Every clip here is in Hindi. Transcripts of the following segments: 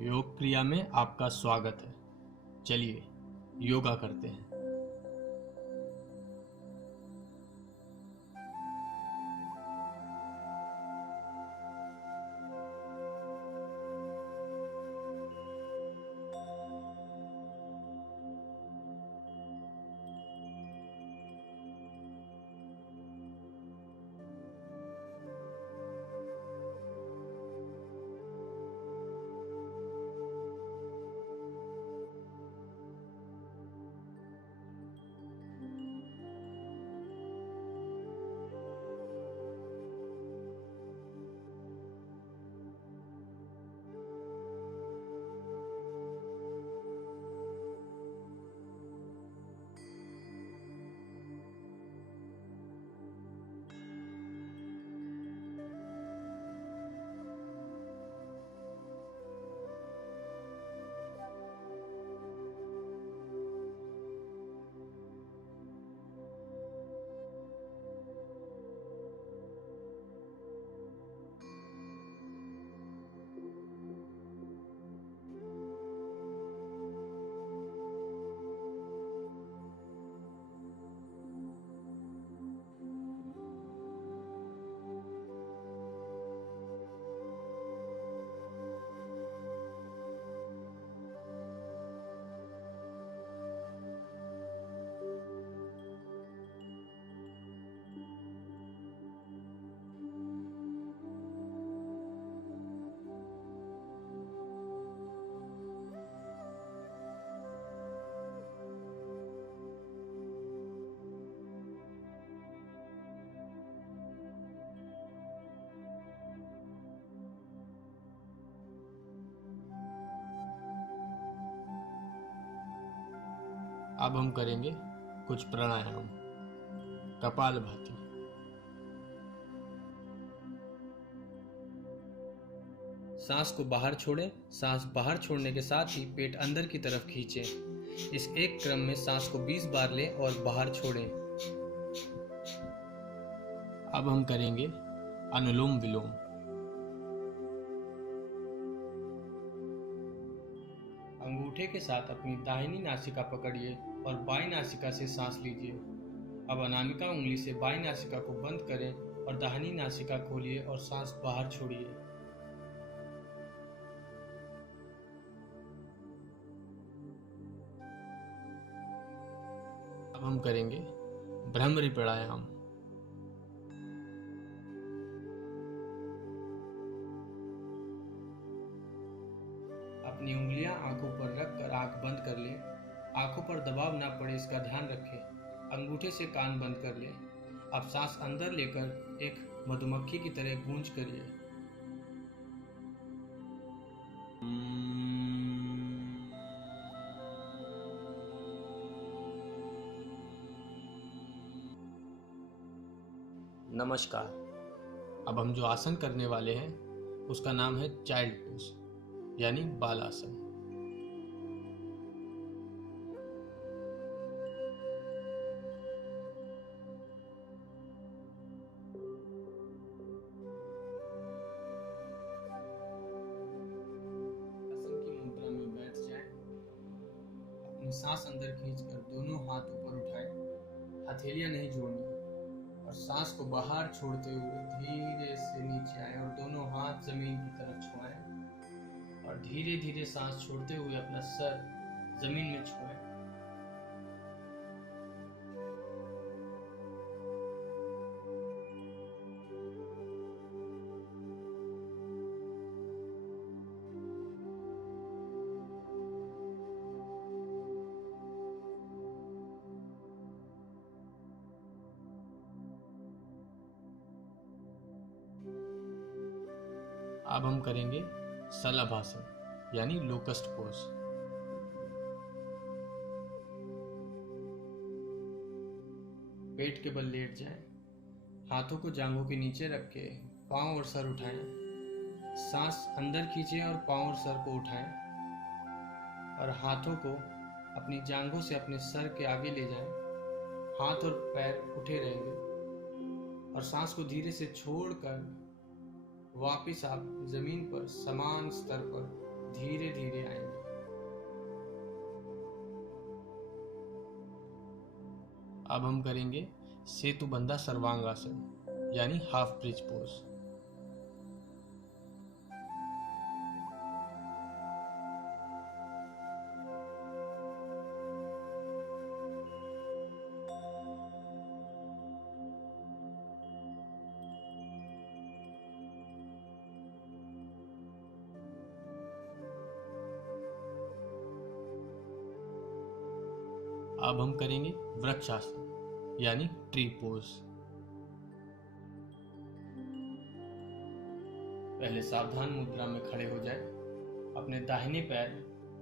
योग क्रिया में आपका स्वागत है। चलिए योगा करते हैं। अब हम करेंगे कुछ प्राणायाम। कपालभाति। सांस को बाहर छोड़ें। सांस बाहर छोड़ने के साथ ही पेट अंदर की तरफ खींचें। इस एक क्रम में सांस को 20 बार लें और बाहर छोड़ें। अब हम करेंगे अनुलोम विलोम। अंगूठे के साथ अपनी दाहिनी नासिका पकड़िए और बाईं नासिका से सांस लीजिए। अब अनामिका उंगली से बाईं नासिका को बंद करें और दाहिनी नासिका खोलिए और सांस बाहर छोड़िए। अब हम करेंगे भ्रमरी प्राणायाम। अपनी उंगलियां आंखों पर रखकर आंख बंद कर लें। आंखों पर दबाव ना पड़े इसका ध्यान रखें। अंगूठे से कान बंद कर लें। अब सांस अंदर लेकर एक मधुमक्खी की तरह गूंज करिए। नमस्कार। अब हम जो आसन करने वाले हैं उसका नाम है चाइल्ड पोज यानी बाल आसन। आसन की मुद्रा में बैठ जाएं। अपनी सांस अंदर खींचकर दोनों हाथ ऊपर उठाएं। हथेलियां नहीं जोड़नी और सांस को बाहर छोड़ते हुए धीरे से नीचे आए और दोनों हाथ जमीन की तरफ छुआएं और धीरे धीरे सांस छोड़ते हुए अपना सर जमीन में छुआएं। अब हम करेंगे शलभासन यानी लोकस्ट पोज। पेट के बल लेट जाएं। हाथों को जांघों के नीचे रख के पांव और सर उठाएं। सांस अंदर खींचें और पांव और सर को उठाएं और हाथों को अपनी जांघों से अपने सर के आगे ले जाएं। हाथ और पैर उठे रहेंगे और सांस को धीरे से छोड़कर वापिस आप जमीन पर समान स्तर पर धीरे धीरे आएंगे। अब हम करेंगे सेतुबंधा सर्वांगासन यानी हाफ ब्रिज पोज। अब हम करेंगे वृक्षासन यानी ट्री पोज। पहले सावधान मुद्रा में खड़े हो जाए। अपने दाहिने पैर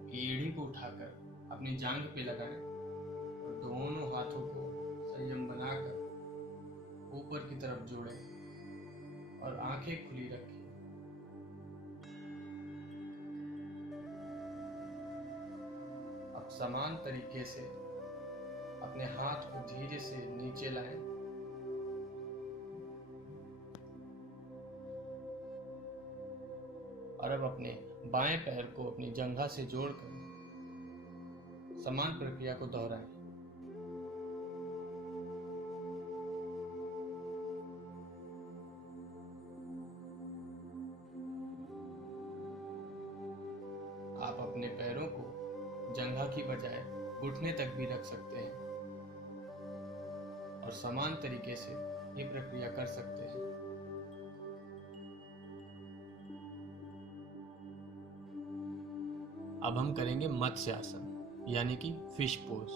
की एड़ी को उठाकर अपनी जांघ पे लगाएं और दोनों हाथों को संयम बनाकर ऊपर की तरफ जोड़ें और आंखें खुली रखें। अब समान तरीके से अपने हाथ को धीरे से नीचे लाएं और अब अपने बाएं पैर को अपनी जंघा से जोड़कर समान प्रक्रिया को दोहराएं। आप अपने पैरों को जंघा की बजाय घुटने तक भी रख सकते हैं और समान तरीके से ये प्रक्रिया कर सकते हैं। अब हम करेंगे मत्स्य आसन यानी कि फिश पोज।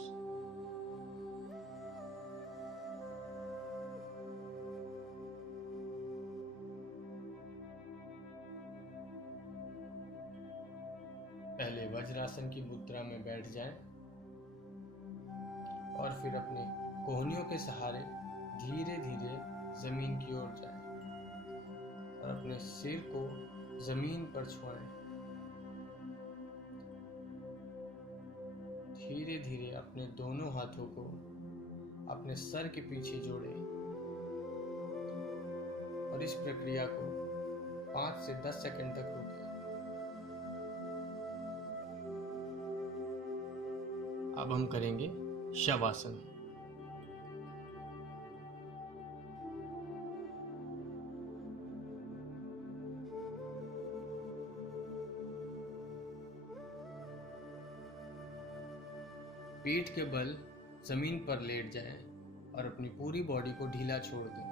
पहले वज्रासन की मुद्रा में बैठ जाएं और फिर अपने कोहनियों के सहारे धीरे धीरे जमीन की ओर जाएं और अपने सिर को जमीन पर छुआएं। धीरे धीरे अपने दोनों हाथों को अपने सर के पीछे जोड़ें और इस प्रक्रिया को 5 से 10 सेकंड तक रोकें। अब हम करेंगे शवासन। पीठ के बल जमीन पर लेट जाएं और अपनी पूरी बॉडी को ढीला छोड़ दें।